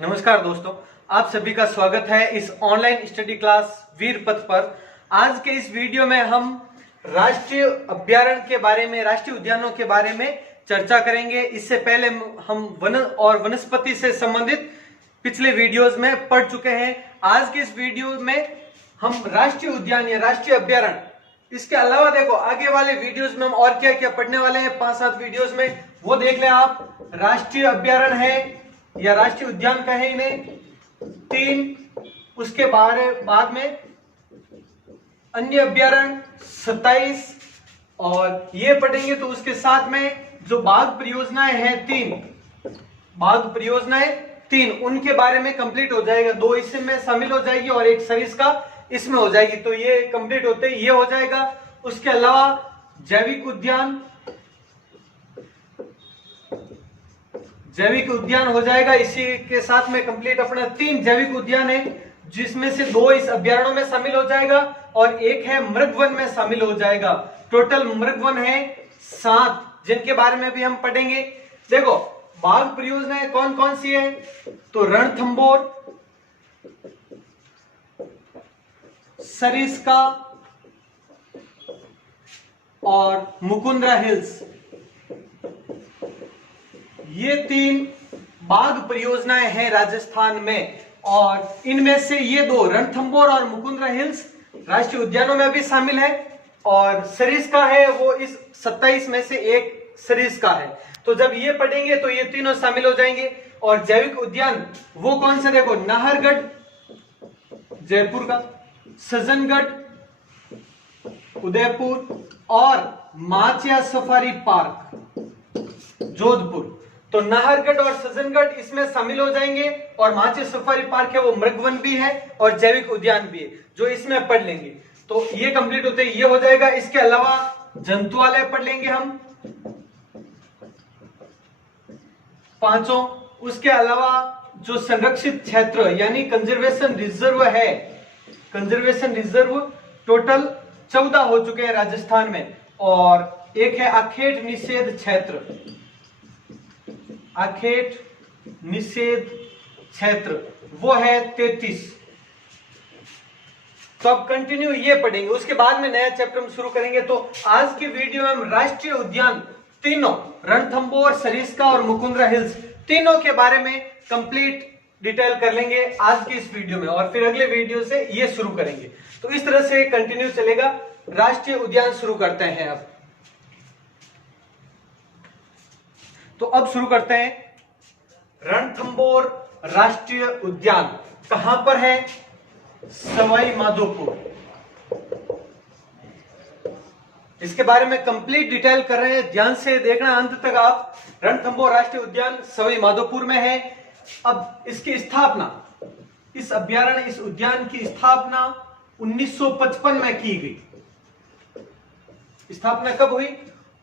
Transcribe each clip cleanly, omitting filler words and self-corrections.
नमस्कार दोस्तों, आप सभी का स्वागत है इस ऑनलाइन स्टडी क्लास वीर पथ पर। आज के इस वीडियो में हम राष्ट्रीय अभ्यारण्य के बारे में, राष्ट्रीय उद्यानों के बारे में चर्चा करेंगे। इससे पहले हम वन और वनस्पति से संबंधित पिछले वीडियोस में पढ़ चुके हैं। आज के इस वीडियो में हम राष्ट्रीय उद्यान या राष्ट्रीय अभ्यारण्य, इसके अलावा देखो आगे वाले वीडियोस में हम और क्या क्या पढ़ने वाले हैं 5-7 वीडियोस में, वो देख लें आप। राष्ट्रीय अभ्यारण्य है या राष्ट्रीय उद्यान कहें इन्हें 3, उसके बाद में अन्य अभ्यारण्य 27 और ये पढ़ेंगे। तो उसके साथ में जो बाघ परियोजनाएं हैं 3, बाघ परियोजनाएं 3, उनके बारे में कंप्लीट हो जाएगा। 2 इसमें शामिल हो जाएगी और एक सरिस्का इसमें हो जाएगी। तो ये कंप्लीट होते ही ये हो जाएगा। उसके अलावा जैविक उद्यान हो जाएगा। इसी के साथ में कंप्लीट अपना 3 जैविक उद्यान है, जिसमें से 2 इस अभ्यारण्यों में शामिल हो जाएगा और एक है मृगवन में शामिल हो जाएगा। टोटल मृगवन है 7, जिनके बारे में भी हम पढ़ेंगे। देखो बाघ परियोजनाएं कौन कौन सी है, तो रणथंभौर, सरिस्का और मुकुंदरा हिल्स, ये 3 बाघ परियोजनाएं हैं राजस्थान में। और इनमें से ये 2 रणथंभौर और मुकुंदरा हिल्स राष्ट्रीय उद्यानों में भी शामिल है और सरिस्का है वो इस 27 में से एक सरिस्का है। तो जब ये पढ़ेंगे तो ये तीनों शामिल हो जाएंगे। और जैविक उद्यान वो कौन सा, देखो नाहरगढ़ जयपुर का, सज्जनगढ़ उदयपुर और माचिया सफारी पार्क जोधपुर। तो नाहरगढ़ और सज्जनगढ़ इसमें शामिल हो जाएंगे और माचिया सफारी पार्क है वो मृगवन भी है और जैविक उद्यान भी है, जो इसमें पढ़ लेंगे। तो ये कंप्लीट होते ही ये हो जाएगा। इसके अलावा जंतुआलय पढ़ लेंगे हम 5। उसके अलावा जो संरक्षित क्षेत्र यानी कंजर्वेशन रिजर्व है, कंजर्वेशन रिजर्व टोटल 14 हो चुके हैं राजस्थान में। और एक है आखेट निषेध क्षेत्र, आखेट निषेध क्षेत्र वो है 33। तो अब कंटिन्यू ये पढ़ेंगे, उसके बाद में नया चैप्टर हम शुरू करेंगे। तो आज की वीडियो में हम राष्ट्रीय उद्यान तीनों, रणथंभौर, सरिस्का और मुकुंदरा हिल्स, तीनों के बारे में कंप्लीट डिटेल कर लेंगे आज की इस वीडियो में, और फिर अगले वीडियो से ये शुरू करेंगे। तो इस तरह से कंटिन्यू चलेगा। राष्ट्रीय उद्यान शुरू करते हैं अब। तो अब शुरू करते हैं। रणथंभौर राष्ट्रीय उद्यान कहां पर है, सवाई माधोपुर। इसके बारे में कंप्लीट डिटेल कर रहे हैं, ध्यान से देखना अंत तक आप। रणथंभौर राष्ट्रीय उद्यान सवाई माधोपुर में है। अब इसकी स्थापना, इस अभ्यारण्य, इस उद्यान की स्थापना 1955 में की गई। स्थापना कब हुई,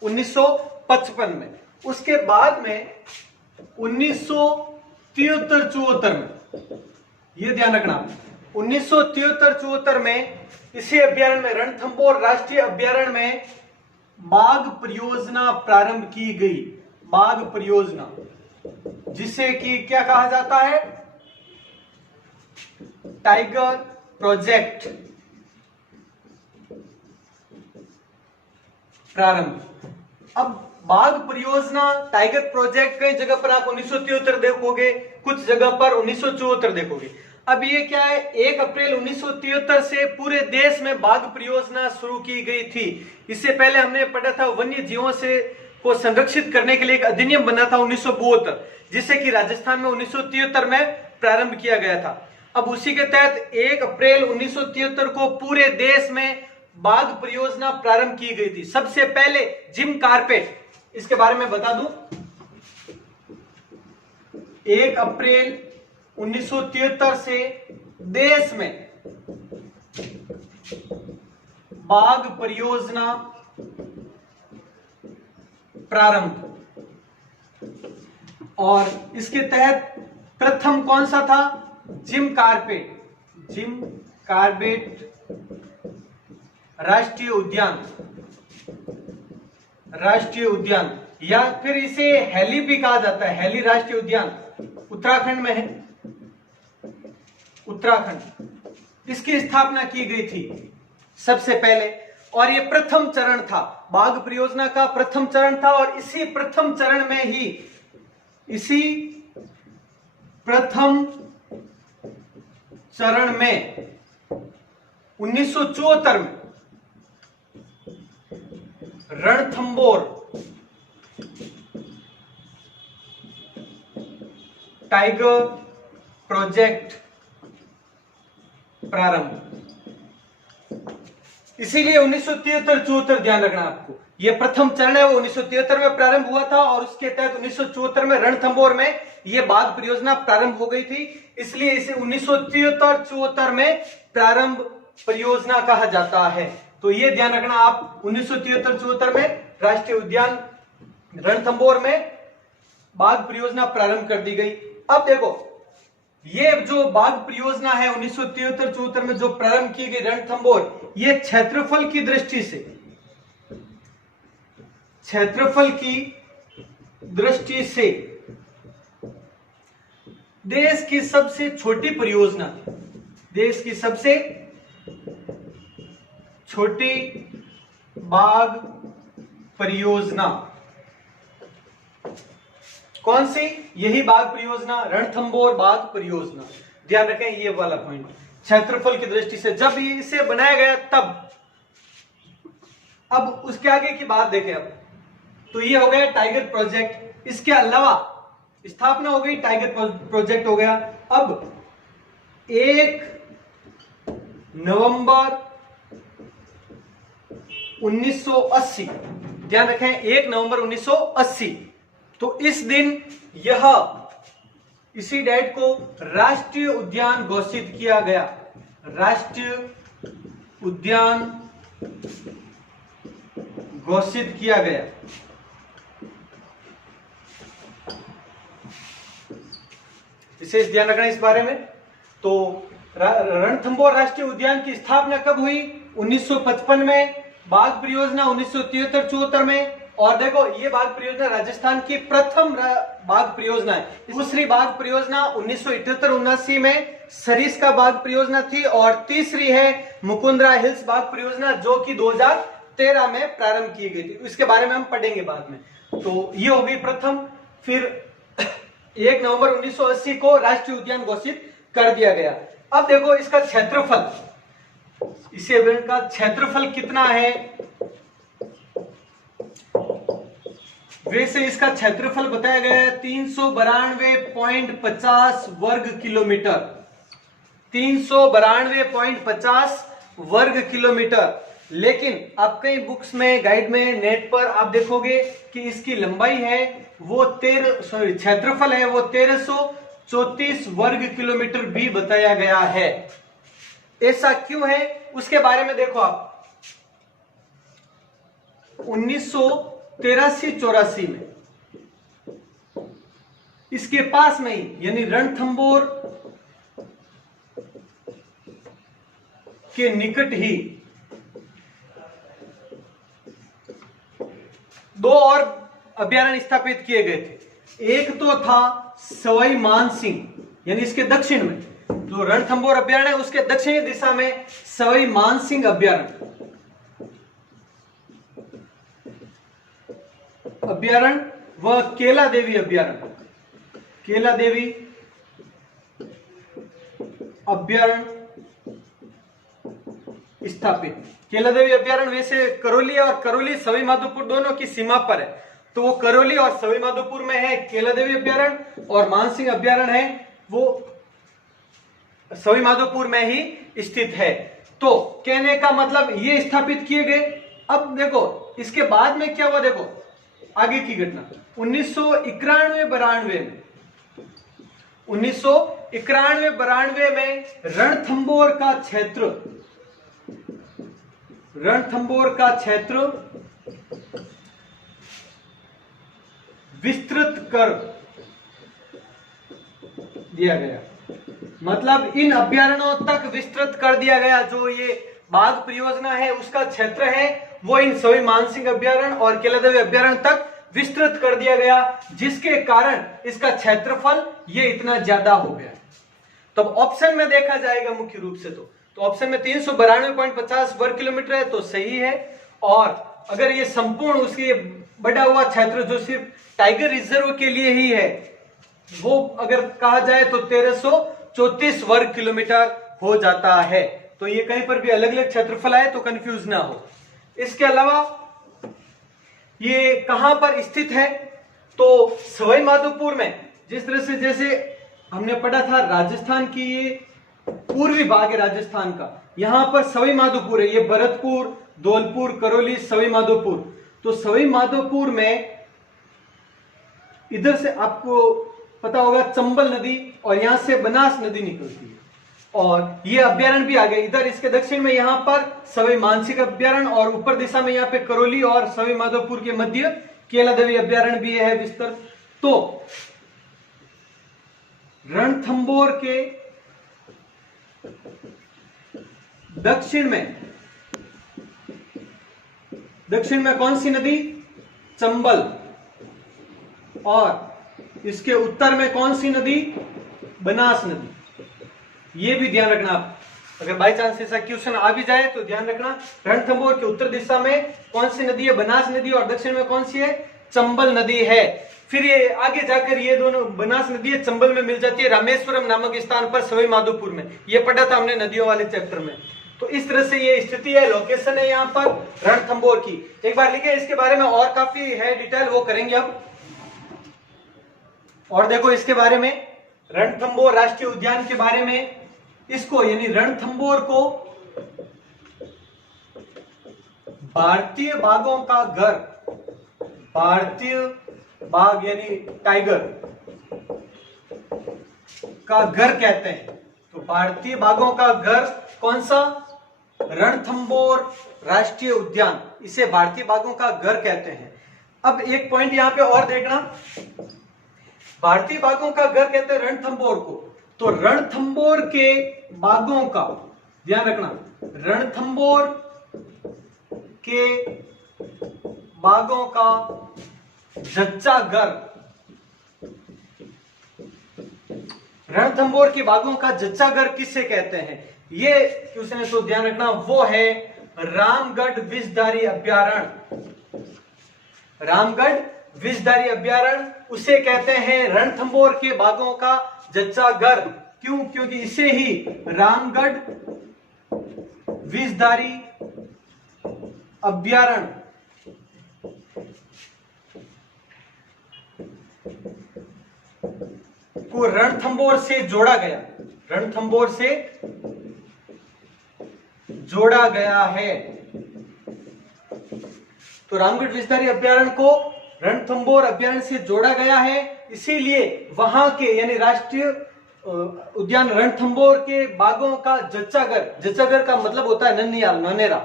1955 में। उसके बाद में 1973-74 में, ये ध्यान रखना, 1973-74 में इसी अभ्यारण्य में, रणथंभौर राष्ट्रीय अभ्यारण्य में बाघ परियोजना प्रारंभ की गई। बाघ परियोजना, जिसे कि क्या कहा जाता है, टाइगर प्रोजेक्ट प्रारंभ। अब बाघ परियोजना, टाइगर प्रोजेक्ट कई जगह पर आप 1973 देखोगे, कुछ जगह पर 1974 देखोगे। अब ये क्या है, 1 अप्रैल 1973 से पूरे देश में बाघ परियोजना शुरू की गई थी। इससे पहले हमने पढ़ा था वन्य जीवों से को संरक्षित करने के लिए एक अधिनियम बना था 1972, जिसे कि राजस्थान में 1973 में प्रारंभ किया गया था। अब उसी के तहत 1 अप्रैल 1973 को पूरे देश में बाघ परियोजना प्रारंभ की गई थी। सबसे पहले जिम कार्पेट, इसके बारे में बता दूं, 1 अप्रैल 1973 से देश में बाघ परियोजना प्रारंभ। और इसके तहत प्रथम कौन सा था, जिम कार्पेट, जिम कार्बेट राष्ट्रीय उद्यान, राष्ट्रीय उद्यान, या फिर इसे हेली भी कहा जाता है। हेली राष्ट्रीय उद्यान उत्तराखंड में है। उत्तराखंड, इसकी स्थापना की गई थी सबसे पहले। और ये प्रथम चरण था, बाघ परियोजना का प्रथम चरण था। और इसी प्रथम चरण में ही, इसी प्रथम चरण में 1974 में रणथंबोर टाइगर प्रोजेक्ट प्रारंभ। इसीलिए 1973-74 ध्यान रखना आपको, यह प्रथम चरण है वो 1973 में प्रारंभ हुआ था और उसके तहत 1974 में रणथंबोर में यह बाघ परियोजना प्रारंभ हो गई थी। इसलिए इसे 1973-74 में प्रारंभ परियोजना कहा जाता है। तो यह ध्यान रखना आप, 1973-74 में राष्ट्रीय उद्यान रणथंबोर में बाघ परियोजना प्रारंभ कर दी गई। अब देखो, ये जो बाघ परियोजना है 1973-74 में जो प्रारंभ की गई रणथंबोर, ये क्षेत्रफल की दृष्टि से, क्षेत्रफल की दृष्टि से देश की सबसे छोटी परियोजना थी। देश की सबसे छोटी बाघ परियोजना कौन सी? यही बाघ परियोजना, रणथंबोर बाघ परियोजना। ध्यान रखें ये वाला पॉइंट, क्षेत्रफल की दृष्टि से जब ये इसे बनाया गया तब। अब उसके आगे की बात देखें अब, तो ये हो गया टाइगर प्रोजेक्ट। इसके अलावा स्थापना हो गई, टाइगर प्रोजेक्ट हो गया। अब 1 नवंबर 1980, ध्यान रखें 1 नवंबर 1980, तो इस दिन यह, इसी डेट को राष्ट्रीय उद्यान घोषित किया गया। राष्ट्रीय उद्यान घोषित किया गया। विशेष ध्यान रखना इस बारे में। तो रणथंबोर राष्ट्रीय उद्यान की स्थापना कब हुई? 1955 में। बाघ परियोजना 1973-74 में। और देखो, ये बाघ परियोजना राजस्थान की प्रथम बाघ परियोजना है। दूसरी बाघ परियोजना 1978-79 में सरिस्का बाघ परियोजना थी। और तीसरी है मुकुंदरा हिल्स बाघ परियोजना, जो कि 2013 में प्रारंभ की गई थी। इसके बारे में हम पढ़ेंगे बाद में। तो ये हो गई प्रथम। फिर 1 नवंबर 1980 को राष्ट्रीय उद्यान घोषित कर दिया गया। अब देखो इसका क्षेत्रफल, इस इवेंट का क्षेत्रफल कितना है? वैसे इसका क्षेत्रफल बताया गया है 392.50 वर्ग किलोमीटर। 392.50 वर्ग किलोमीटर। लेकिन आप कई बुक्स में, गाइड में, नेट पर आप देखोगे कि इसकी लंबाई है वो क्षेत्रफल है वो 1334 वर्ग किलोमीटर भी बताया गया है। ऐसा क्यों है उसके बारे में देखो आप। 1983-84 में इसके पास में ही, यानी रणथंबोर के निकट ही 2 और अभ्यारण्य स्थापित किए गए थे। एक तो था सवाई मानसिंह, यानी इसके दक्षिण में जो रणथंबोर अभ्यारण्य है उसके दक्षिणी दिशा में सवाई मानसिंह अभ्यारण्य व केला देवी अभ्यारण्य। केला देवी अभ्यारण्य स्थापित। केला देवी अभ्यारण्य वैसे करौली और करौली सवाई माधोपुर दोनों की सीमा पर है। तो वो करौली और सवाई माधोपुर में है केला देवी अभ्यारण्य, और मानसिंह अभ्यारण्य है वो सवाई माधोपुर में ही स्थित है। तो कहने का मतलब ये स्थापित किए गए। अब देखो इसके बाद में क्या हुआ, देखो आगे की घटना। 1991-92 में रणथंबोर का क्षेत्र विस्तृत कर दिया गया। मतलब इन अभ्यारण्यों तक विस्तृत कर दिया गया। जो ये बाघ परियोजना है उसका क्षेत्र है वो इन सवाई मानसिंह अभ्यारण्य और केला देवी अभ्यारण्य तक विस्तृत कर दिया गया, जिसके कारण इसका क्षेत्रफल ये इतना ज्यादा हो गया। तब ऑप्शन में देखा जाएगा मुख्य रूप से तो ऑप्शन में 392.50 वर्ग किलोमीटर है तो सही है। और अगर ये संपूर्ण उसके बढ़ा हुआ क्षेत्र जो सिर्फ टाइगर रिजर्व के लिए ही है वो अगर कहा जाए तो 1334 वर्ग किलोमीटर हो जाता है। तो ये कहीं पर भी अलग अलग क्षेत्रफल आए तो कंफ्यूज ना हो। इसके अलावा ये कहां पर स्थित है तो सवाई माधोपुर में, जिस तरह से जैसे हमने पढ़ा था राजस्थान की ये पूर्वी भाग है राजस्थान का, यहां पर सवाई माधोपुर है, ये भरतपुर, धौलपुर, करौली, सवाई माधोपुर। तो सवाई माधोपुर में इधर से आपको पता होगा चंबल नदी और यहां से बनास नदी निकलती है और ये अभ्यारण्य भी आ गए। इधर इसके दक्षिण में यहां पर सवाई मानसिक अभ्यारण्य और ऊपर दिशा में यहाँ पे करौली और सवाई माधोपुर के मध्य केलादेवी अभ्यारण्य भी है विस्तृत। तो रणथंभौर के दक्षिण में कौन सी नदी? चंबल। और इसके उत्तर में कौन सी नदी? बनास नदी। ये भी ध्यान रखना आप, अगर बाई चांस ऐसा क्वेश्चन आ भी जाए तो ध्यान रखना रणथंभौर के उत्तर दिशा में कौन सी नदी है? बनास नदी। और दक्षिण में कौन सी है? चंबल नदी है। फिर ये आगे जाकर ये दोनों बनास नदी है चंबल में मिल जाती है रामेश्वरम नामक स्थान पर सवाई माधोपुर में। ये पढ़ा था हमने नदियों वाले चैप्टर में। तो इस तरह से ये स्थिति है, लोकेशन है यहाँ पर रणथंभौर की। एक बार लिखे, इसके बारे में और काफी है डिटेल, वो करेंगे अब। और देखो इसके बारे में, रणथंभौर राष्ट्रीय उद्यान के बारे में, इसको यानी रणथंभौर को भारतीय बाघों का घर, भारतीय बाघ यानी टाइगर का घर कहते हैं। तो भारतीय बाघों का घर कौन सा? रणथंभौर राष्ट्रीय उद्यान, इसे भारतीय बाघों का घर कहते हैं। अब एक पॉइंट यहां पे और देखना, भारतीय बाघों का घर कहते हैं रणथंभौर को। तो रणथंभौर के बाघों का ध्यान रखना, रणथंभौर के बाघों का जच्चा घर, रणथंभौर के बाघों का जच्चा घर किसे कहते हैं? ये क्वेश्चन है तो ध्यान रखना, वो है रामगढ़ विषधारी अभ्यारण्य। रामगढ़ विषधारी अभ्यारण्य उसे कहते हैं रणथंभौर के बाघों का जच्चा घर। क्यों? क्योंकि इसे ही रामगढ़ विषधारी अभ्यारण्य को रणथंभौर से जोड़ा गया, रणथंभौर से जोड़ा गया है। तो रामगढ़ विषधारी अभ्यारण्य को रणथंभौर अभ्यारण्य से जोड़ा गया है, इसीलिए वहां के यानी राष्ट्रीय उद्यान रणथंभौर के बाघों का जच्चागर, जच्चागर का मतलब होता है ननियाल, ननेरा,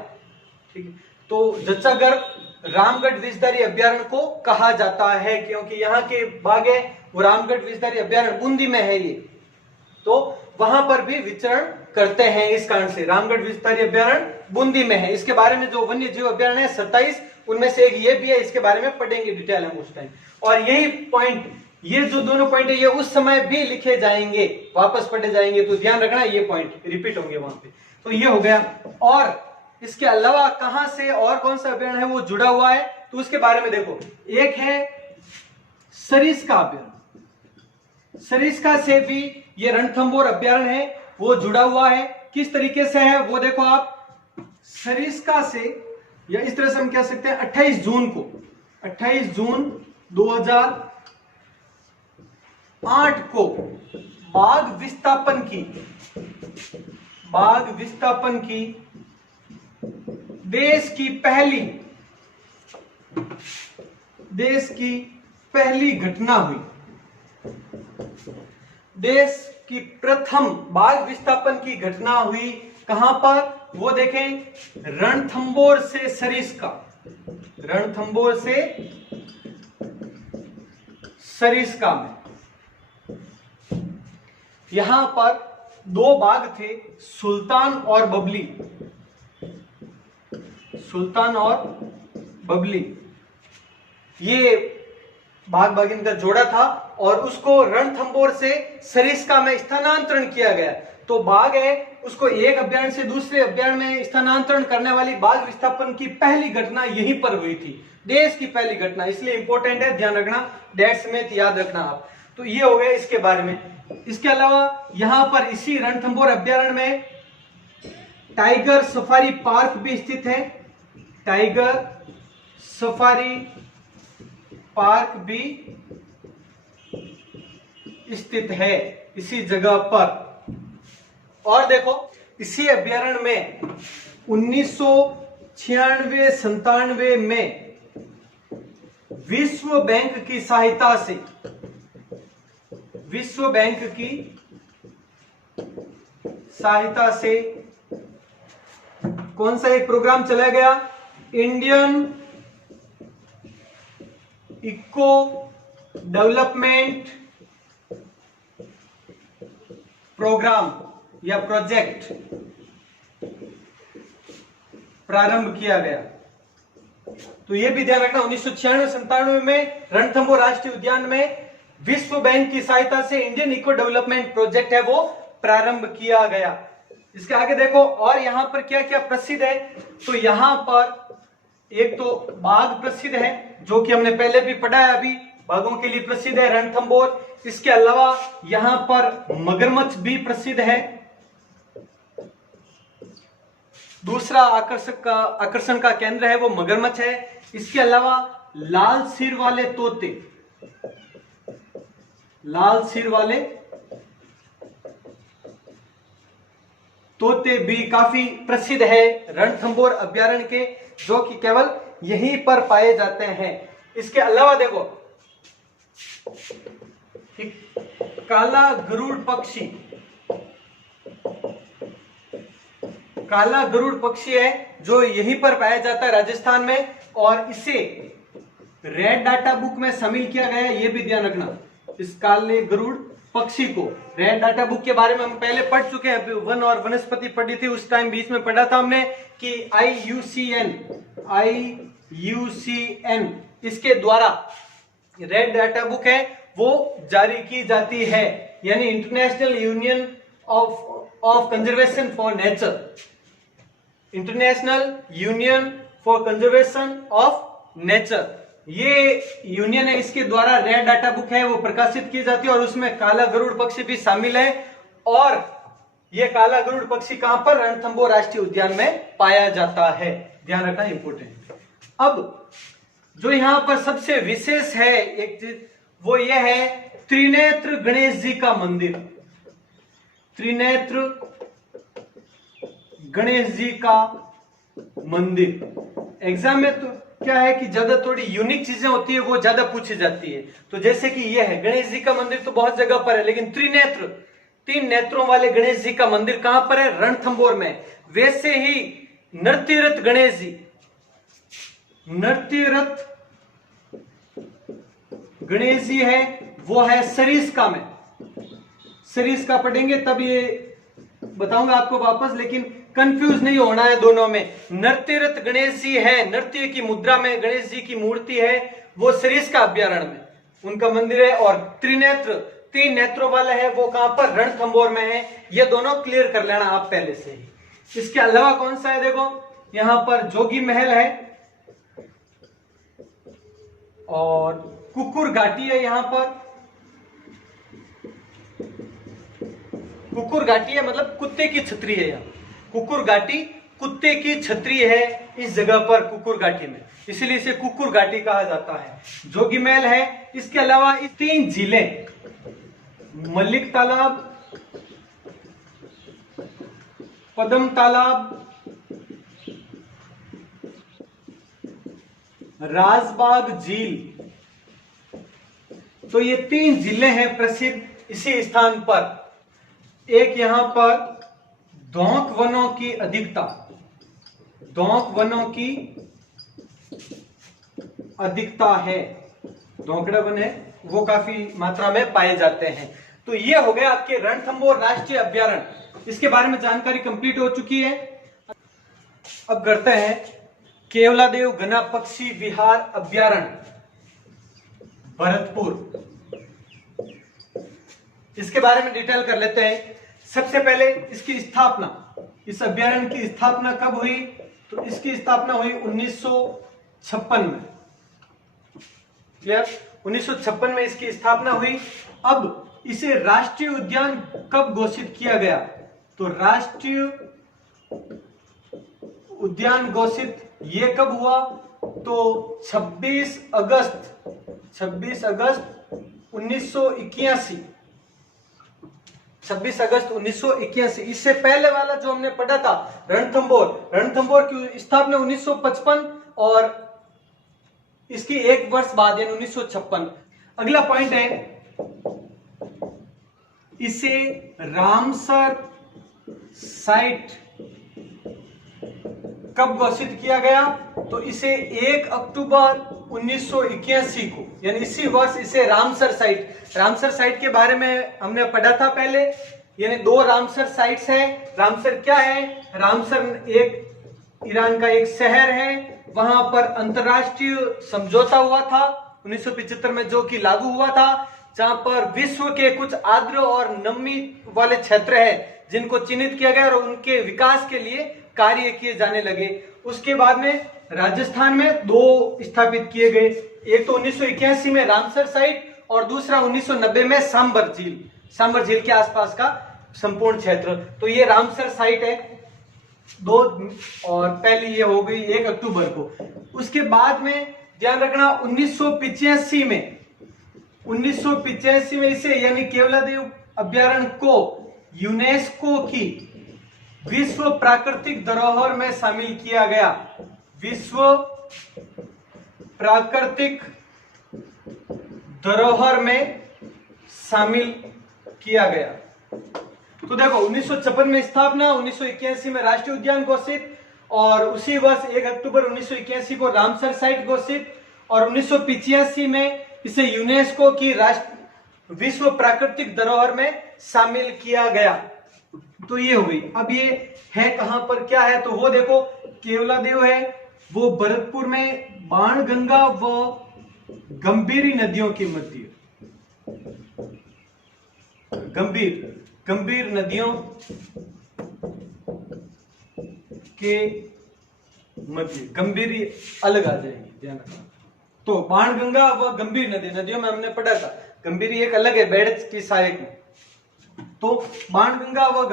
ठीक है। तो जच्चागर रामगढ़ विषधारी अभ्यारण्य को कहा जाता है क्योंकि यहाँ के बाघ है वो रामगढ़ विषधारी अभ्यारण्य बूंदी में है ये, तो वहां पर भी विचरण करते हैं। इस कारण से रामगढ़ विषधारी अभ्यारण्य बूंदी में है। इसके बारे में जो वन्य जीव अभ्यारण्य है 27, उनमें से एक ये भी है, इसके बारे में पढ़ेंगे डिटेल हम उस टाइम। और यही पॉइंट, ये जो दोनों पॉइंट है ये उस समय भी लिखे जाएंगे, वापस पढ़े जाएंगे, तो ध्यान रखना ये पॉइंट रिपीट होंगे वहां पे। तो ये हो गया। और इसके अलावा कहां से और कौन सा अभ्यारण्य है वो जुड़ा हुआ है तो उसके बारे में देखो, एक है सरिस्का अभ्यारण्य, सरिस्का से भी ये रणथंभौर अभ्यारण्य है वो जुड़ा हुआ है। किस तरीके से है वो देखो आप, सरिस्का से, या इस तरह से हम कह सकते हैं 28 जून को, 28 जून 2008 को बाघ विस्थापन की देश की पहली घटना हुई। देश की प्रथम बाघ विस्थापन की घटना हुई कहां पर? वो देखें, रणथंभौर से सरिस्का, रणथंभौर से सरिस्का में। यहां पर दो बाघ थे, सुल्तान और बबली, सुल्तान और बबली। ये बाघ बाघिन का जोड़ा था और उसको रणथंभौर से सरिस्का में स्थानांतरण किया गया। तो बाघ है उसको एक अभ्यारण्य से दूसरे अभ्यारण्य में स्थानांतरण करने वाली बाघ विस्थापन की पहली घटना यहीं पर हुई थी, देश की पहली घटना, इसलिए इंपॉर्टेंट है, ध्यान रखना, डेट समेत याद रखना आप। तो ये हो गया इसके बारे में। इसके अलावा यहां पर इसी रणथंभौर अभ्यारण्य में टाइगर सफारी पार्क भी स्थित है, टाइगर सफारी पार्क भी स्थित है इसी जगह पर। और देखो इसी अभ्यारण्य में 1996-97 में विश्व बैंक की सहायता से, विश्व बैंक की सहायता से कौन सा एक प्रोग्राम चलाया गया, इंडियन इको डेवलपमेंट प्रोग्राम या प्रोजेक्ट प्रारंभ किया गया। तो यह भी ध्यान रखना, 1996-97 में रणथंभौर राष्ट्रीय उद्यान में विश्व बैंक की सहायता से इंडियन इको डेवलपमेंट प्रोजेक्ट है वो प्रारंभ किया गया। इसके आगे देखो और यहां पर क्या क्या प्रसिद्ध है। तो यहां पर एक तो बाघ प्रसिद्ध है जो कि हमने पहले भी पढ़ा है, अभी बाघों के लिए प्रसिद्ध है रणथंभौर। इसके अलावा यहां पर मगरमच्छ भी प्रसिद्ध है, दूसरा आकर्षण का केंद्र है वो मगरमच्छ है। इसके अलावा लाल सिर वाले तोते, लाल सिर वाले तोते भी काफी प्रसिद्ध है रणथंभौर अभ्यारण्य के, जो कि केवल यहीं पर पाए जाते हैं। इसके अलावा देखो काला गरुड़ पक्षी, काला गरुड़ पक्षी है जो यहीं पर पाया जाता है राजस्थान में, और इसे रेड डाटा बुक में शामिल किया गया है, यह भी ध्यान रखना। इस काले गरुड़ पक्षी को रेड डाटा बुक के बारे में हम पहले पढ़ चुके हैं, वन और वनस्पति पढ़ी थी उस टाइम, बीच में पढ़ा था हमने कि IUCN इसके द्वारा रेड डाटा बुक है वो जारी की जाती है, यानी international union of conservation for nature, international union for conservation of nature, ये यूनियन है, इसके द्वारा रेड डाटा बुक है वो प्रकाशित की जाती है और उसमें काला गरुड़ पक्षी भी शामिल है। और ये काला गरुड़ पक्षी कहां पर, रणथंभौर राष्ट्रीय उद्यान में पाया जाता है, ध्यान रखना इंपोर्टेंट। अब जो यहां पर सबसे विशेष है एक चीज वो ये है त्रिनेत्र गणेश जी का मंदिर, त्रिनेत्र गणेश जी का मंदिर। एग्जाम में तो क्या है कि ज्यादा थोड़ी यूनिक चीजें होती है वो ज्यादा पूछी जाती है। तो जैसे कि यह है गणेश जी का मंदिर तो बहुत जगह पर है, लेकिन त्रिनेत्र, 3 नेत्रों वाले गणेश जी का मंदिर कहां पर है, रणथंभौर में। वैसे ही नृत्यरत गणेश जी, नृत्यरत गणेश जी है वो है सरिस्का में, सरिस्का पढ़ेंगे तब ये बताऊंगा आपको वापस, लेकिन कंफ्यूज नहीं होना है दोनों में। नृत्यरत गणेश जी है, नृत्य की मुद्रा में गणेश जी की मूर्ति है वो सरिस्का अभ्यारण्य में उनका मंदिर है, और त्रिनेत्र 3 नेत्रों वाला है वो कहां पर, रणथंभौर में है। ये दोनों क्लियर कर लेना आप पहले से ही। इसके अलावा कौन सा है, देखो यहां पर जोगी महल है और कुकुर घाटी है, यहां पर कुकुर घाटी है मतलब कुत्ते की छतरी है, यहाँ कुकुर घाटी कुत्ते की छतरी है इस जगह पर कुकुर घाटी में, इसलिए इसे कुकुर घाटी कहा जाता है। जोगी महल है। इसके अलावा 3 झीलें, मलिक तालाब, पद्म तालाब, राजबाग झील, तो ये 3 झीलें हैं प्रसिद्ध इसी स्थान पर। एक यहां पर धौंक वनों की अधिकता, धौंक वनों की अधिकता है, धौंकड़ा वन है वो काफी मात्रा में पाए जाते हैं। तो ये हो गया आपके रणथंभौर राष्ट्रीय अभ्यारण्य, इसके बारे में जानकारी कंप्लीट हो चुकी है। अब करते हैं केवलादेव घना पक्षी विहार अभ्यारण्य। भरतपुर। इसके बारे में डिटेल कर लेते हैं। सबसे पहले इसकी स्थापना, इस अभ्यारण्य की स्थापना कब हुई? तो इसकी स्थापना हुई 1956 में। क्लियर? 1956 में इसकी स्थापना हुई। अब इसे राष्ट्रीय उद्यान कब घोषित किया गया? तो राष्ट्रीय उद्यान घोषित ये कब हुआ? तो 26 अगस्त 1981। 26 अगस्त 1981। इससे पहले वाला जो हमने पढ़ा था रणथंभौर की स्थापना 1955 और इसकी एक वर्ष बाद यानी 1956। अगला पॉइंट है, इसे रामसर साइट कब घोषित किया गया? तो इसे 1 अक्टूबर 1981 को, यानी इसी वर्ष इसे रामसर साइट के बारे में हमने पढ़ा था पहले। यानी 2 रामसर साइट्स है। रामसर क्या है? रामसर एक ईरान का एक शहर है। वहां पर अंतरराष्ट्रीय समझौता हुआ था 1975 में, जो कि लागू हुआ था, जहां पर विश्व के कुछ आर्द्र और नमी वाले क्षेत्र है जिनको चिन्हित किया गया और उनके विकास के लिए कार्य किए जाने लगे। उसके बाद में राजस्थान में 2 स्थापित किए गए, एक तो 1981 में रामसर साइट और दूसरा 1990 में सांबर झील के आसपास का संपूर्ण क्षेत्र। तो ये रामसर साइट है 2, और पहली ये हो गई 1 अक्टूबर को। उसके बाद में ध्यान रखना 1985 में इसे यानी केवलादेव अभ्यारण्य को यूनेस्को की विश्व प्राकृतिक धरोहर में शामिल किया गया। विश्व प्राकृतिक धरोहर में शामिल किया गया। तो देखो 1956 में स्थापना, 1981 में राष्ट्रीय उद्यान घोषित और उसी वर्ष 1 अक्टूबर 1981 को रामसर साइट घोषित और 1985 में इसे यूनेस्को की विश्व प्राकृतिक धरोहर में शामिल किया गया। तो ये हो गई। अब ये है कहां पर, क्या है? तो वो देखो केवलादेव है, वो भरतपुर में बाणगंगा व गंभीरी नदियों के मध्य, गंभीर नदियों के मध्य, गंभीरी अलग आ जाएगी, ध्यान रखना। तो बाणगंगा व गंभीर नदियों में हमने पढ़ा था, गंभीरी एक अलग है बेड़च की सहायक में। तो बाणगंगा व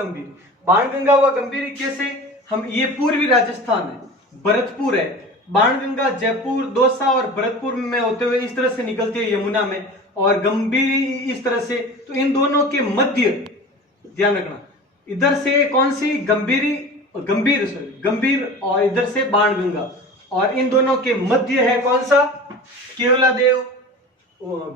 गंभीरी कैसे? हम ये पूर्वी राजस्थान है, भरतपुर है, बाणगंगा जयपुर, दौसा और भरतपुर में होते हुए इस तरह से निकलती है यमुना में, और गंभीरी इस तरह से। तो इन दोनों के मध्य ध्यान रखना, इधर से कौन सी? गंभीर और इधर से बाणगंगा, और इन दोनों के मध्य है कौन सा? केवलादेव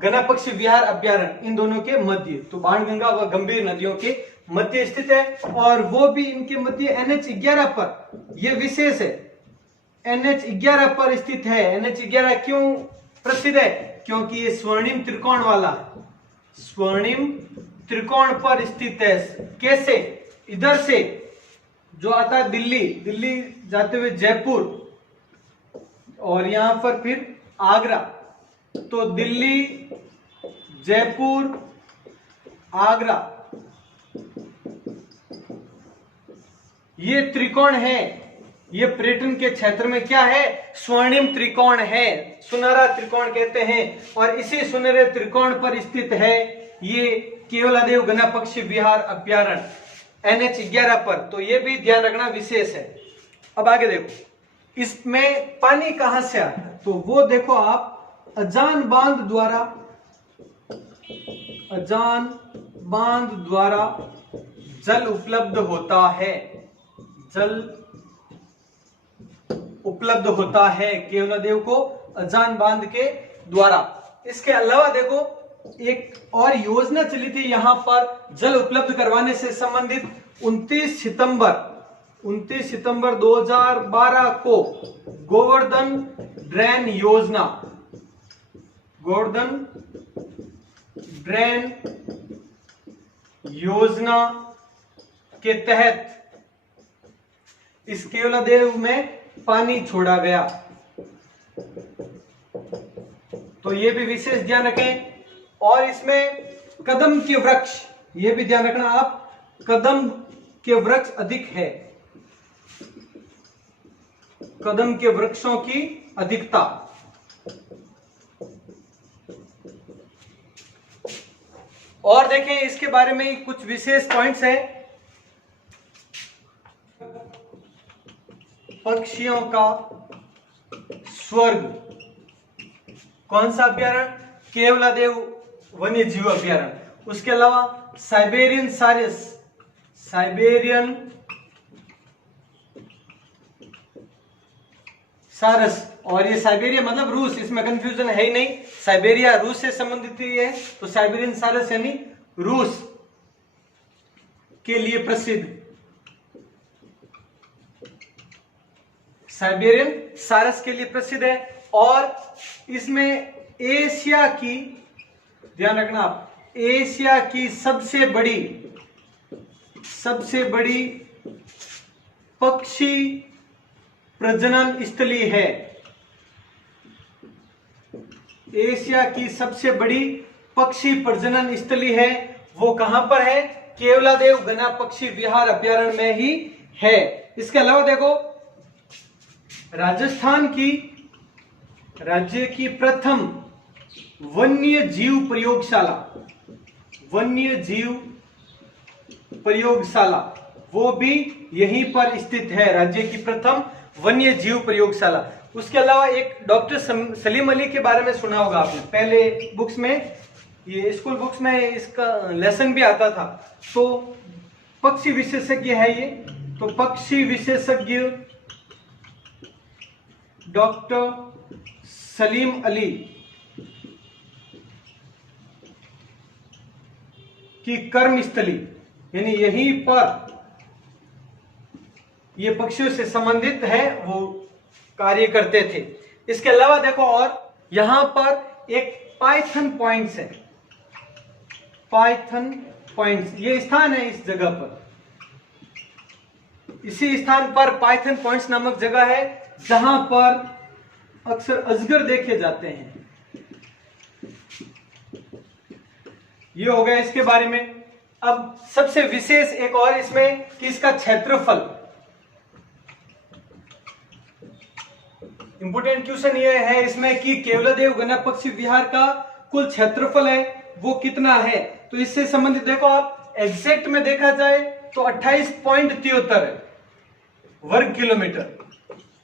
गणापक्षी विहार अभ्यारण्य, इन दोनों के मध्य। तो बाणगंगा व गंभीर नदियों के मध्य स्थित है, और वो भी इनके मध्य NH11 पर, ये विशेष है, NH11 पर स्थित है। NH11 क्यों प्रसिद्ध है? क्योंकि ये स्वर्णिम त्रिकोण वाला है, स्वर्णिम त्रिकोण पर स्थित है। कैसे? इधर से जो आता है दिल्ली जाते हुए जयपुर, और यहां पर फिर आगरा। तो दिल्ली, जयपुर, आगरा, ये त्रिकोण है, ये पर्यटन के क्षेत्र में क्या है? स्वर्णिम त्रिकोण है, सुनहरा त्रिकोण कहते हैं। और इसी सुनहरे त्रिकोण पर स्थित है ये केवलादेव गणापक्षी विहार अभ्यारण्य NH11 पर। तो ये भी ध्यान रखना विशेष है। अब आगे देखो, इसमें पानी कहां से आता है? तो वो देखो आप, अजान बांध द्वारा जल उपलब्ध होता है केवलादेव को अजान बांध के द्वारा। इसके अलावा देखो एक और योजना चली थी यहां पर जल उपलब्ध करवाने से संबंधित। 29 सितंबर 2012 को गोवर्धन ड्रेन योजना के तहत इस केवलादेव में पानी छोड़ा गया। तो तो ये भी विशेष ध्यान रखें। और इसमें कदम के वृक्ष, ये भी ध्यान रखना आप, कदम के वृक्ष अधिक है, कदम के वृक्षों की अधिकता। और देखें इसके बारे में कुछ विशेष पॉइंट्स हैं। पक्षियों का स्वर्ग, कौन सा अभ्यारण्य? केवलादेव वन्य जीव अभ्यारण्य। उसके अलावा साइबेरियन सारस, साइबेरियन सारस, और ये साइबेरिया मतलब रूस, इसमें कंफ्यूजन है ही नहीं, साइबेरिया रूस से संबंधित ही है, तो साइबेरियन सारस यानी रूस के लिए प्रसिद्ध, साइबेरियन सारस के लिए प्रसिद्ध है। और इसमें एशिया की, ध्यान रखना आप, एशिया की सबसे बड़ी पक्षी प्रजनन स्थली है। एशिया की सबसे बड़ी पक्षी प्रजनन स्थली है, वो कहां पर है? केवलादेव गना पक्षी विहार अभ्यारण्य में ही है। इसके अलावा देखो, राजस्थान की राज्य की प्रथम वन्य जीव प्रयोगशाला, वो भी यहीं पर स्थित है, राज्य की प्रथम वन्य जीव प्रयोगशाला। उसके अलावा एक डॉक्टर सलीम अली के बारे में सुना होगा आपने, पहले बुक्स में, ये स्कूल बुक्स में इसका लेसन भी आता था। तो पक्षी विशेषज्ञ है ये, तो पक्षी विशेषज्ञ डॉक्टर सलीम अली की कर्मस्थली, यानी यहीं पर ये पक्षियों से संबंधित है, वो कार्य करते थे। इसके अलावा देखो, और यहां पर एक पाइथन पॉइंट्स है, पाइथन पॉइंट्स, ये स्थान है इस जगह पर, इसी स्थान पर पाइथन पॉइंट्स नामक जगह है, जहां पर अक्सर अजगर देखे जाते हैं। ये हो गया इसके बारे में। अब सबसे विशेष एक और इसमें कि इसका क्षेत्रफल, इंपोर्टेंट क्वेश्चन ये है इसमें कि केवलादेव गना पक्षी विहार का कुल क्षेत्रफल है वो कितना है। तो इससे संबंधित देखो आप, एग्जैक्ट में देखा जाए तो 28.73 वर्ग किलोमीटर,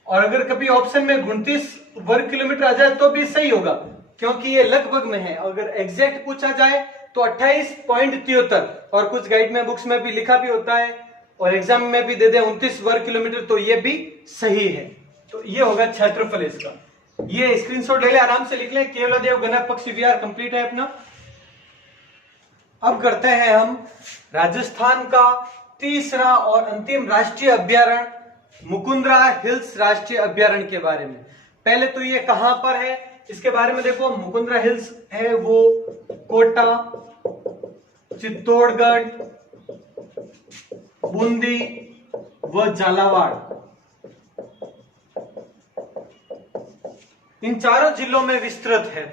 और अगर कभी ऑप्शन में 29 वर्ग किलोमीटर आ जाए तो भी सही होगा, क्योंकि ये लगभग में है। अगर एग्जैक्ट पूछा जाए तो 28.73, और कुछ गाइड में बुक्स में भी लिखा भी होता है और एग्जाम में भी दे दे 29 वर्ग किलोमीटर, तो ये भी सही है। तो ये होगा क्षेत्रफल इसका। ये स्क्रीनशॉट ले ले, आराम से लिख ले, केवलादेव गना पक्षी विहार कंप्लीट है अपना। अब करते हैं हम राजस्थान का तीसरा और अंतिम राष्ट्रीय अभ्यारण्य, मुकुंदरा हिल्स राष्ट्रीय अभ्यारण्य के बारे में। पहले तो ये कहां पर है इसके बारे में देखो। मुकुंदरा हिल्स है वो कोटा, चित्तौड़गढ़, बूंदी व झालावाड़, इन चारों जिलों में विस्तृत है।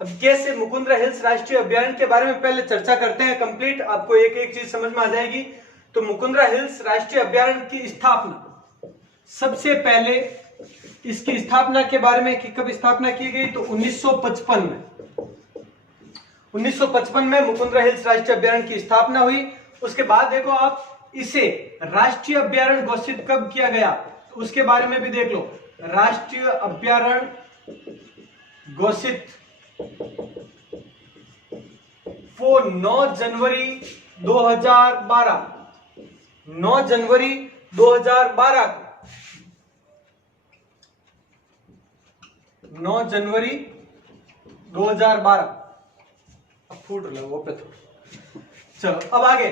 अब कैसे मुकुंदरा हिल्स राष्ट्रीय अभ्यारण्य के बारे में पहले चर्चा करते हैं कंप्लीट, आपको एक एक चीज समझ में आ जाएगी। तो मुकुंदरा हिल्स राष्ट्रीय अभ्यारण्य की स्थापना, सबसे पहले इसकी स्थापना के बारे में कि कब स्थापना की गई, तो 1955 में। 1955 में मुकुंदरा हिल्स राष्ट्रीय अभ्यारण्य की स्थापना हुई। उसके बाद देखो आप, इसे राष्ट्रीय अभ्यारण्य घोषित कब किया गया, तो उसके बारे में भी देख लो। राष्ट्रीय अभ्यारण्य घोषित 9 जनवरी 2012, 9 जनवरी 2012 को, 9 जनवरी 2012 फूट रहा वो पे। चलो अब आगे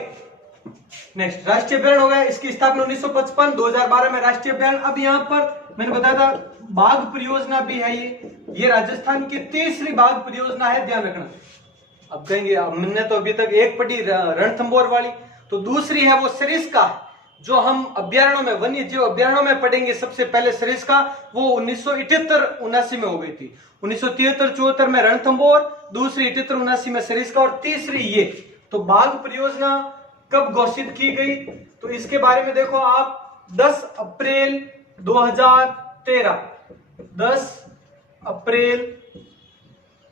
नेक्स्ट, राष्ट्रीय अभ्यारण्य हो गया, इसकी स्थापना 1955, 2012 में राष्ट्रीय अभ्यारण्य। अब यहां पर मैंने बताया था बाघ परियोजना भी है, ये राजस्थान की तीसरी बाघ परियोजना है, ध्यान रखना। अब कहेंगे हमने तो अभी तक एक पढ़ी रणथंभौर वाली, तो दूसरी है वो सरिस्का, जो हम अभ्यारण्यों में, वन्य जीव अभ्यारण्यों में पढ़ेंगे सबसे पहले सरिस्का, वो 1978-79 में हो गई थी। 1973-74 में रणथंभौर, दूसरी 78-79 में सरिस्का और तीसरी ये। तो बाघ परियोजना कब घोषित की गई, तो इसके बारे में देखो आप 10 अप्रैल 2013, 10 अप्रैल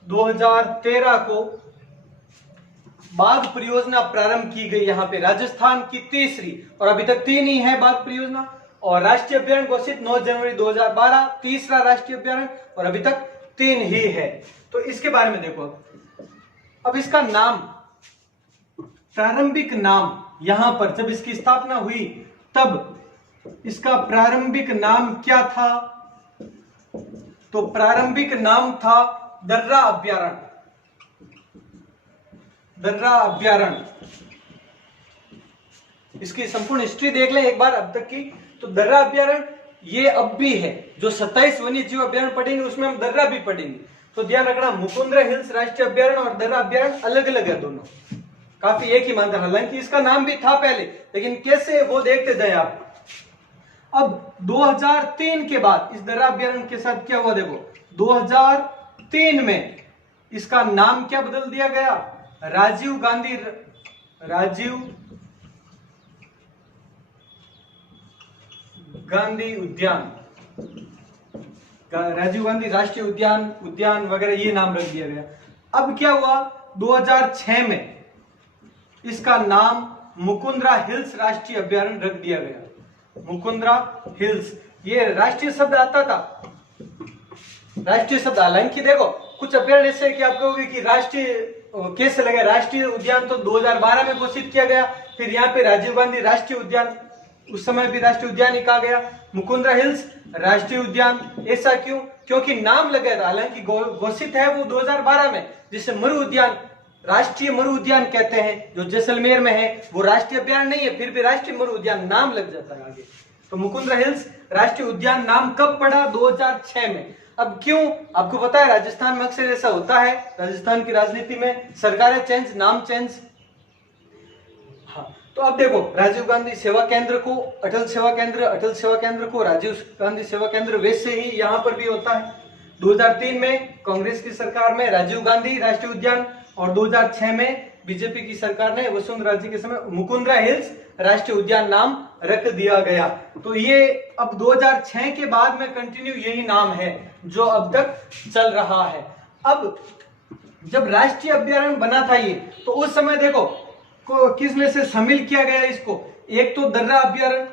2013 को बाघ परियोजना प्रारंभ की गई। यहाँ पे राजस्थान की तीसरी, और अभी तक 3 ही है बाघ परियोजना। और राष्ट्रीय अभ्यारण्य घोषित 9 जनवरी 2012, तीसरा राष्ट्रीय अभ्यारण्य, और अभी तक 3 ही है। तो इसके बारे में देखो अब इसका नाम, प्रारंभिक नाम, यहां पर जब इसकी स्थापना हुई तब इसका प्रारंभिक नाम क्या था, तो प्रारंभिक नाम था दर्रा अभ्यारण्य। दर्रा अभ्यारण्य, इसकी संपूर्ण हिस्ट्री देख लें एक बार अब तक की। तो दर्रा अभ्यारण्य ये अब भी है, जो 27 वन्य जीव अभ्यारण्य पढ़ेंगे उसमें हम दर्रा भी पढ़ेंगे। तो ध्यान रखना, मुकुंद्रा हिल्स राष्ट्रीय अभ्यारण्य और दर्रा अभ्यारण्य अलग अलग है दोनों, काफी एक ही मानता। हालांकि इसका नाम भी था पहले, लेकिन कैसे वो देखते जाए आप। अब 2003 के बाद इस दर्रा अभ्यारण्य के साथ क्या हुआ देखो, 2003 में इसका नाम क्या बदल दिया गया, राजीव गांधी उद्यान, राजीव गांधी राष्ट्रीय उद्यान वगैरह ये नाम रख दिया गया। अब क्या हुआ, 2006 में इसका नाम मुकुंद्रा हिल्स राष्ट्रीय अभ्यारण्य रख दिया गया। मुकुंद्रा हिल्स, ये राष्ट्रीय शब्द आता था, राष्ट्रीय शब्द। हालांकि देखो कुछ अभ्यारण्य ऐसे कि आप कहोगे कि राष्ट्रीय कैसे लगे, राष्ट्रीय उद्यान तो 2012 में घोषित किया गया, फिर यहाँ पे राजीव गांधी राष्ट्रीय उद्यान, उस समय भी राष्ट्रीय उद्यान ही कहा गया, मुकुंद्रा हिल्स राष्ट्रीय उद्यान। ऐसा क्यों, क्योंकि नाम लगा था। हालांकि घोषित है वो 2012 में, जिसे मरु उद्यान, राष्ट्रीय मरु उद्यान कहते हैं, जो जैसलमेर में है, वो राष्ट्रीय अभ्यारण्य नहीं है, फिर भी राष्ट्रीय मरु उद्यान नाम लग जाता है आगे। तो मुकुंद्रा हिल्स राष्ट्रीय उद्यान नाम कब पड़ा, 2006 में। अब क्यों, आपको पता है राजस्थान में अक्सर ऐसा होता है, राजस्थान की राजनीति में सरकारें चेंज, नाम चेंज। हाँ, तो अब देखो, राजीव गांधी सेवा केंद्र को अटल सेवा केंद्र, अटल सेवा केंद्र को राजीव गांधी सेवा केंद्र, वैसे ही यहाँ पर भी होता है। 2003 में कांग्रेस की सरकार में राजीव गांधी राष्ट्रीय उद्यान, और 2006 में बीजेपी की सरकार ने वसुंधरा जी के समय मुकुंद्रा हिल्स राष्ट्रीय उद्यान नाम रख दिया गया। तो ये अब 2006 के बाद में कंटिन्यू यही नाम है जो अब तक चल रहा है। अब जब राष्ट्रीय अभ्यारण्य बना था ये, तो उस समय देखो किस में से शामिल किया गया इसको, एक तो दर्रा अभ्यारण्य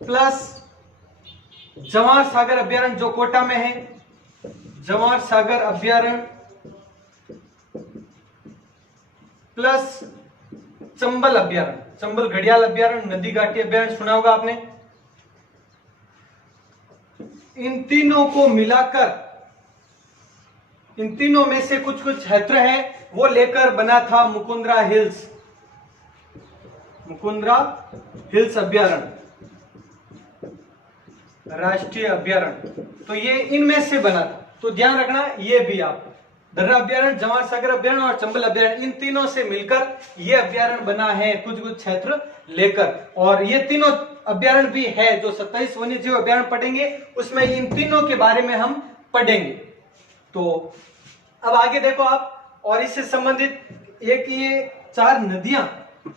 प्लस जवाहर सागर अभ्यारण्य जो कोटा में है, जवाहर सागर अभ्यारण्य प्लस चंबल अभ्यारण्य, चंबल घड़ियाल अभ्यारण्य, नदी घाटी अभ्यारण्य सुना होगा आपने। इन तीनों को मिलाकर, इन तीनों में से कुछ कुछ क्षेत्र है वो लेकर बना था मुकुंद्रा हिल्स अभ्यारण्य राष्ट्रीय अभ्यारण्य। तो ये इनमें से बना था। तो ध्यान रखना, ये भी आप दर्रा अभ्यारण्य, जवाहर सागर अभ्यारण्य और चंबल अभ्यारण्य, इन तीनों से मिलकर ये अभ्यारण्य बना है, कुछ कुछ क्षेत्र लेकर। और ये तीनों अभ्यारण्य भी है, जो 27 वन्य जीव अभ्यारण्य पढ़ेंगे उसमें इन तीनों के बारे में हम पढ़ेंगे। तो अब आगे देखो आप, और इससे संबंधित एक ये 4 नदियां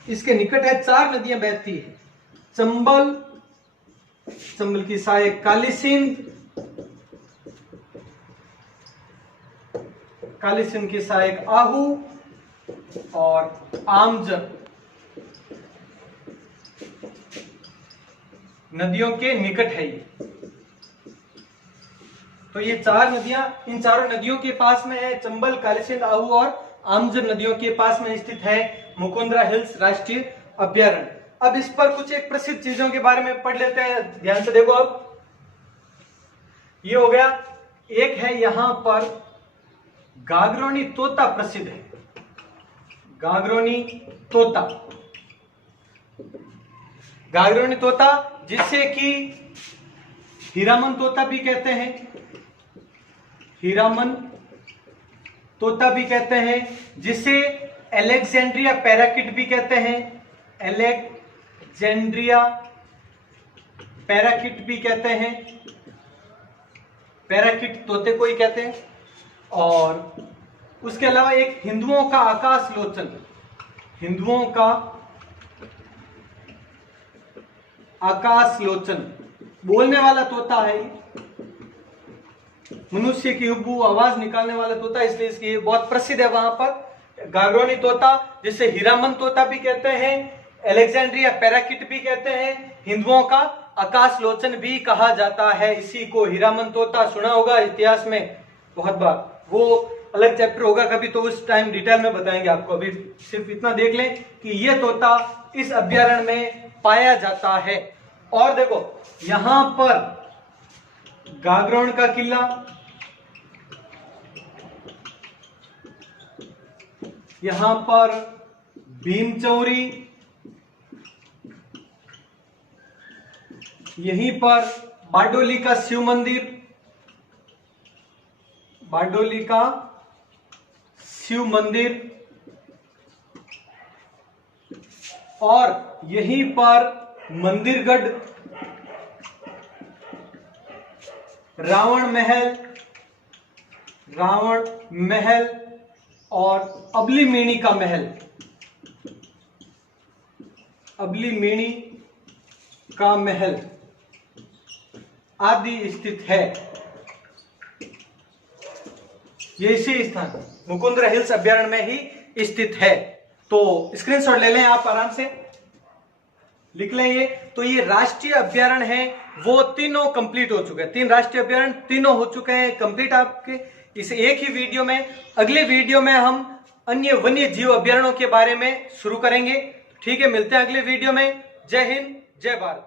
इसके निकट है, 4 नदियां बहती है। चंबल की सहायक कालीसिंध की सहायक आहू और आमजन नदियों के निकट है ये। तो ये 4 नदियां इन चारों नदियों के पास में है, चंबल, कालीसिंध, आहू और आमजन नदियों के पास में स्थित है मुकुंद्रा हिल्स राष्ट्रीय अभ्यारण्य। अब इस पर कुछ एक प्रसिद्ध चीजों के बारे में पढ़ लेते हैं, ध्यान से देखो। अब ये हो गया, एक है यहां पर गागरोनी तोता प्रसिद्ध है, गागरोनी तोता जिससे कि हीरामन तोता भी कहते हैं, जिसे अलेक्जेंड्रिया पैराकिट भी कहते हैं, अलेक्जेंड्रिया पैराकिट भी कहते हैं, पैराकिट तोते को ही कहते हैं। और उसके अलावा एक हिंदुओं का आकाश लोचन, हिंदुओं का आकाश लोचन बोलने वाला तोता है, मनुष्य की हुबहू आवाज निकालने वाला तोता, इसलिए इसकी बहुत प्रसिद्ध है वहां पर। गागरोनी तोता जिसे हीरामन तोता भी कहते हैं, अलेक्जेंड्रिया पैराकिट भी कहते हैं, हिंदुओं का आकाश लोचन भी कहा जाता है। इसी को हीरामन तोता सुना होगा इतिहास में बहुत बार, वो अलग चैप्टर होगा कभी तो उस टाइम डिटेल में बताएंगे आपको। अभी सिर्फ इतना देख लें कि यह तोता इस अभ्यारण्य में पाया जाता है। और देखो यहां पर गागरोन का किला, यहां पर भीमचौरी, यहीं पर बारडोली का शिव मंदिर, बारडोली का शिव मंदिर, और यहीं पर मंदिरगढ़, रावण महल, रावण महल और अबलीमेणी का महल, अबलीमेणी का महल आदि स्थित है। ये इसी स्थान मुकुंदरा हिल्स अभ्यारण्य में ही स्थित है। तो स्क्रीनशॉट ले लें आप, आराम से लिख लें ये। तो ये राष्ट्रीय अभ्यारण्य है वो तीनों कंप्लीट हो चुके हैं, 3 राष्ट्रीय अभ्यारण्य तीनों हो चुके हैं कंप्लीट आपके इस एक ही वीडियो में। अगले वीडियो में हम अन्य वन्य जीव अभ्यारण्यों के बारे में शुरू करेंगे। ठीक है, मिलते हैं अगले वीडियो में। जय हिंद, जय भारत।